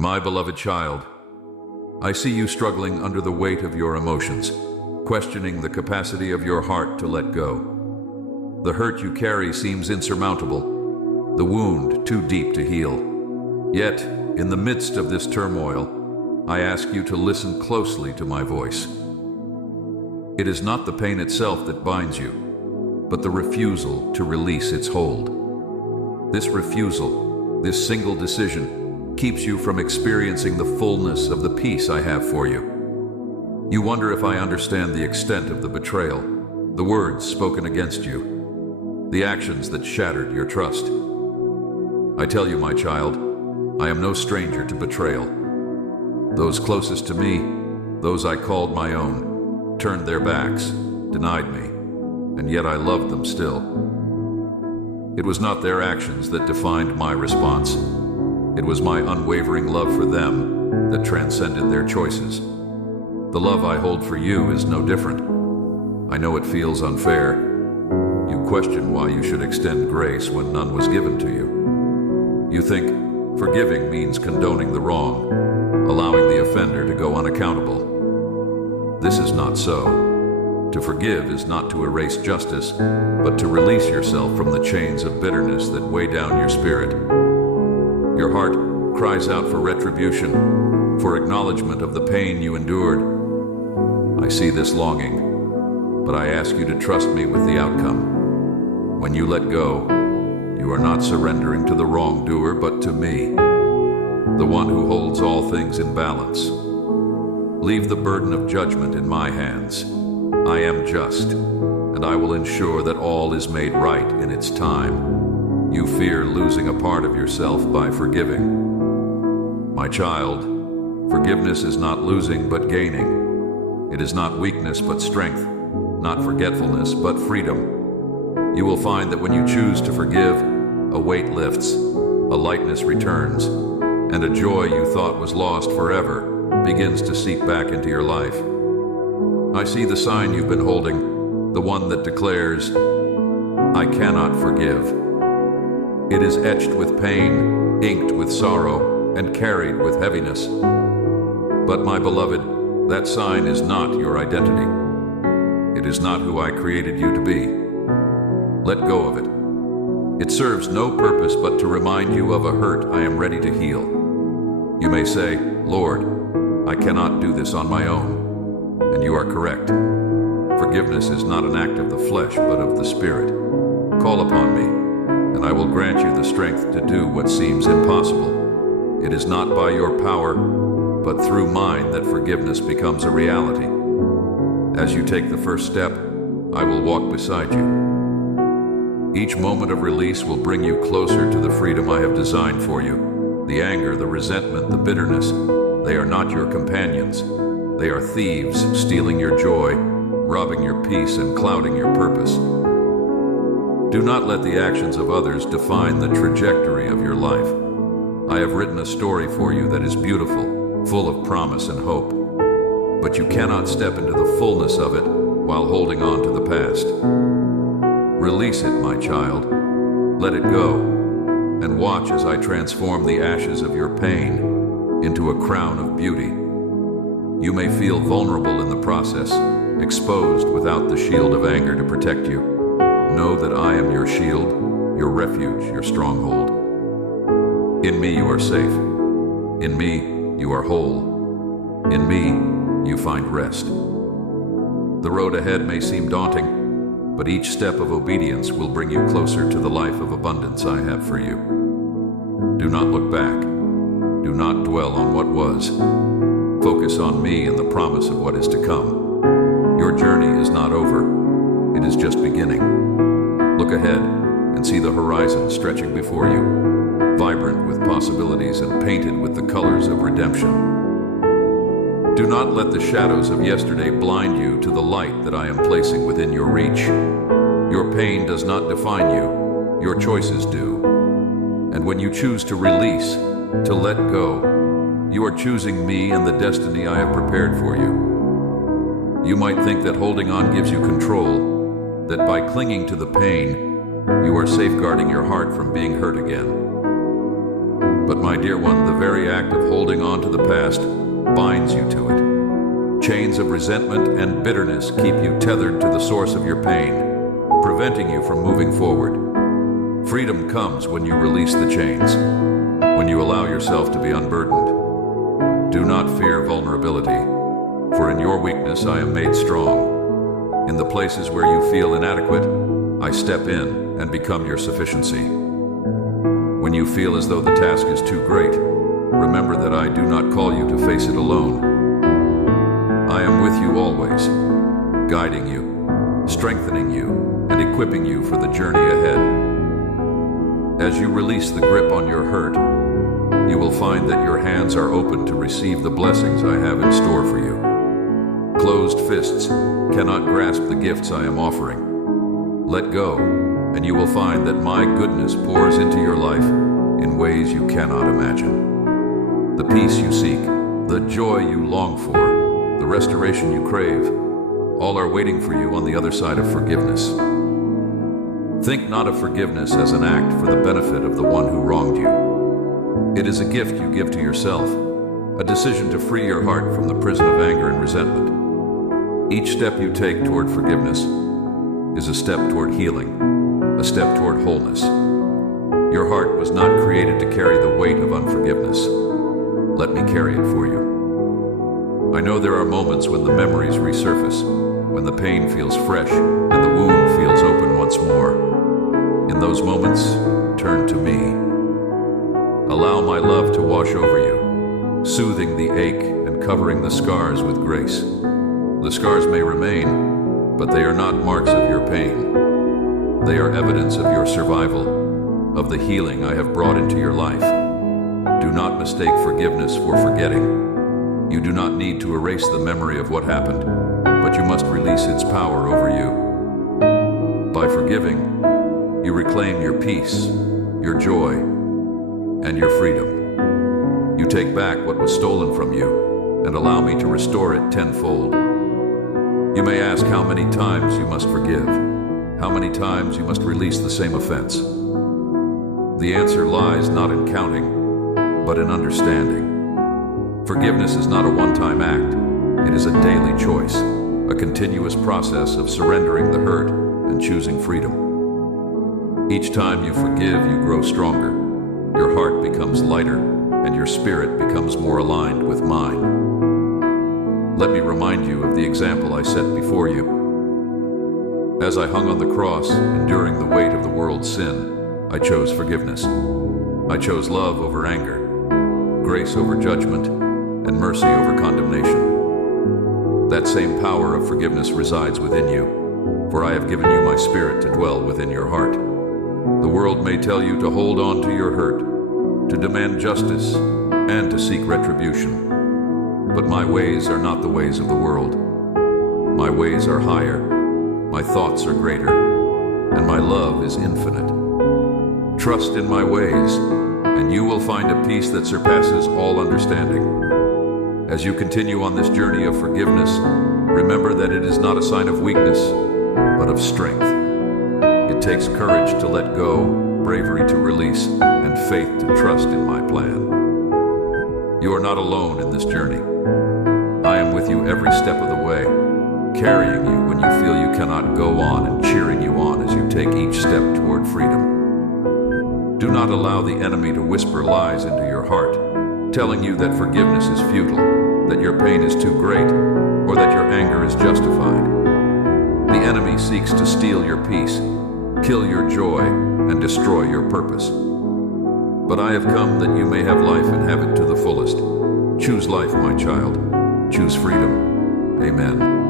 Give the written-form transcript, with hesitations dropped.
My beloved child, I see you struggling under the weight of your emotions, questioning the capacity of your heart to let go. The hurt you carry seems insurmountable, the wound too deep to heal. Yet, in the midst of this turmoil, I ask you to listen closely to my voice. It is not the pain itself that binds you, but the refusal to release its hold. This refusal, this single decision, keeps you from experiencing the fullness of the peace I have for you. You wonder if I understand the extent of the betrayal, the words spoken against you, the actions that shattered your trust. I tell you, my child, I am no stranger to betrayal. Those closest to me, those I called my own, turned their backs, denied me, and yet I loved them still. It was not their actions that defined my response. It was my unwavering love for them that transcended their choices. The love I hold for you is no different. I know it feels unfair. You question why you should extend grace when none was given to you. You think forgiving means condoning the wrong, allowing the offender to go unaccountable. This is not so. To forgive is not to erase justice, but to release yourself from the chains of bitterness that weigh down your spirit. Your heart cries out for retribution, for acknowledgement of the pain you endured. I see this longing, but I ask you to trust me with the outcome. When you let go, you are not surrendering to the wrongdoer, but to me, the one who holds all things in balance. Leave the burden of judgment in my hands. I am just, and I will ensure that all is made right in its time. You fear losing a part of yourself by forgiving. My child, forgiveness is not losing but gaining. It is not weakness but strength, not forgetfulness but freedom. You will find that when you choose to forgive, a weight lifts, a lightness returns, and a joy you thought was lost forever begins to seep back into your life. I see the sign you've been holding, the one that declares, I cannot forgive. It is etched with pain, inked with sorrow, and carried with heaviness. But my beloved, that sign is not your identity. It is not who I created you to be. Let go of it. It serves no purpose but to remind you of a hurt I am ready to heal. You may say, Lord, I cannot do this on my own. And you are correct. Forgiveness is not an act of the flesh, but of the Spirit. Call upon me, and I will grant you the strength to do what seems impossible. It is not by your power, but through mine that forgiveness becomes a reality. As you take the first step, I will walk beside you. Each moment of release will bring you closer to the freedom I have designed for you. The anger, the resentment, the bitterness, they are not your companions. They are thieves stealing your joy, robbing your peace, and clouding your purpose. Do not let the actions of others define the trajectory of your life. I have written a story for you that is beautiful, full of promise and hope. But you cannot step into the fullness of it while holding on to the past. Release it, my child. Let it go, and watch as I transform the ashes of your pain into a crown of beauty. You may feel vulnerable in the process, exposed without the shield of anger to protect you. Know that I am your shield, your refuge, your stronghold. In me you are safe. In me you are whole. In me you find rest. The road ahead may seem daunting, but each step of obedience will bring you closer to the life of abundance I have for you. Do not look back. Do not dwell on what was. Focus on me and the promise of what is to come. Your journey is not over. It is just beginning. Look ahead and see the horizon stretching before you, vibrant with possibilities and painted with the colors of redemption. Do not let the shadows of yesterday blind you to the light that I am placing within your reach. Your pain does not define you, your choices do. And when you choose to release, to let go, you are choosing me and the destiny I have prepared for you. You might think that holding on gives you control, that by clinging to the pain, you are safeguarding your heart from being hurt again. But my dear one, the very act of holding on to the past binds you to it. Chains of resentment and bitterness keep you tethered to the source of your pain, preventing you from moving forward. Freedom comes when you release the chains, when you allow yourself to be unburdened. Do not fear vulnerability, for in your weakness I am made strong. In the places where you feel inadequate, I step in and become your sufficiency. When you feel as though the task is too great, remember that I do not call you to face it alone. I am with you always, guiding you, strengthening you, and equipping you for the journey ahead. As you release the grip on your hurt, you will find that your hands are open to receive the blessings I have in store for you. Closed fists cannot grasp the gifts I am offering. Let go, and you will find that my goodness pours into your life in ways you cannot imagine. The peace you seek, the joy you long for, the restoration you crave, all are waiting for you on the other side of forgiveness. Think not of forgiveness as an act for the benefit of the one who wronged you. It is a gift you give to yourself, a decision to free your heart from the prison of anger and resentment. Each step you take toward forgiveness is a step toward healing, a step toward wholeness. Your heart was not created to carry the weight of unforgiveness. Let me carry it for you. I know there are moments when the memories resurface, when the pain feels fresh and the wound feels open once more. In those moments, turn to me. Allow my love to wash over you, soothing the ache and covering the scars with grace. The scars may remain, but they are not marks of your pain. They are evidence of your survival, of the healing I have brought into your life. Do not mistake forgiveness for forgetting. You do not need to erase the memory of what happened, but you must release its power over you. By forgiving, you reclaim your peace, your joy, and your freedom. You take back what was stolen from you and allow me to restore it tenfold. You may ask how many times you must forgive, how many times you must release the same offense. The answer lies not in counting, but in understanding. Forgiveness is not a one-time act. It is a daily choice, a continuous process of surrendering the hurt and choosing freedom. Each time you forgive, you grow stronger. Your heart becomes lighter, and your spirit becomes more aligned with mine. Let me remind you of the example I set before you. As I hung on the cross, enduring the weight of the world's sin, I chose forgiveness. I chose love over anger, grace over judgment, and mercy over condemnation. That same power of forgiveness resides within you, for I have given you my spirit to dwell within your heart. The world may tell you to hold on to your hurt, to demand justice, and to seek retribution. But my ways are not the ways of the world. My ways are higher, my thoughts are greater, and my love is infinite. Trust in my ways, and you will find a peace that surpasses all understanding. As you continue on this journey of forgiveness, remember that it is not a sign of weakness, but of strength. It takes courage to let go, bravery to release, and faith to trust in my plan. You are not alone in this journey. I am with you every step of the way, carrying you when you feel you cannot go on and cheering you on as you take each step toward freedom. Do not allow the enemy to whisper lies into your heart, telling you that forgiveness is futile, that your pain is too great, or that your anger is justified. The enemy seeks to steal your peace, kill your joy, and destroy your purpose. But I have come that you may have life and have it to the fullest. Choose life, my child. Choose freedom. Amen.